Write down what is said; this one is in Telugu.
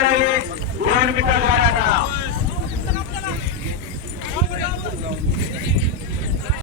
ಕಾರ್ಯದರ್ಶಿ ಗೋರ್ಮಿಕ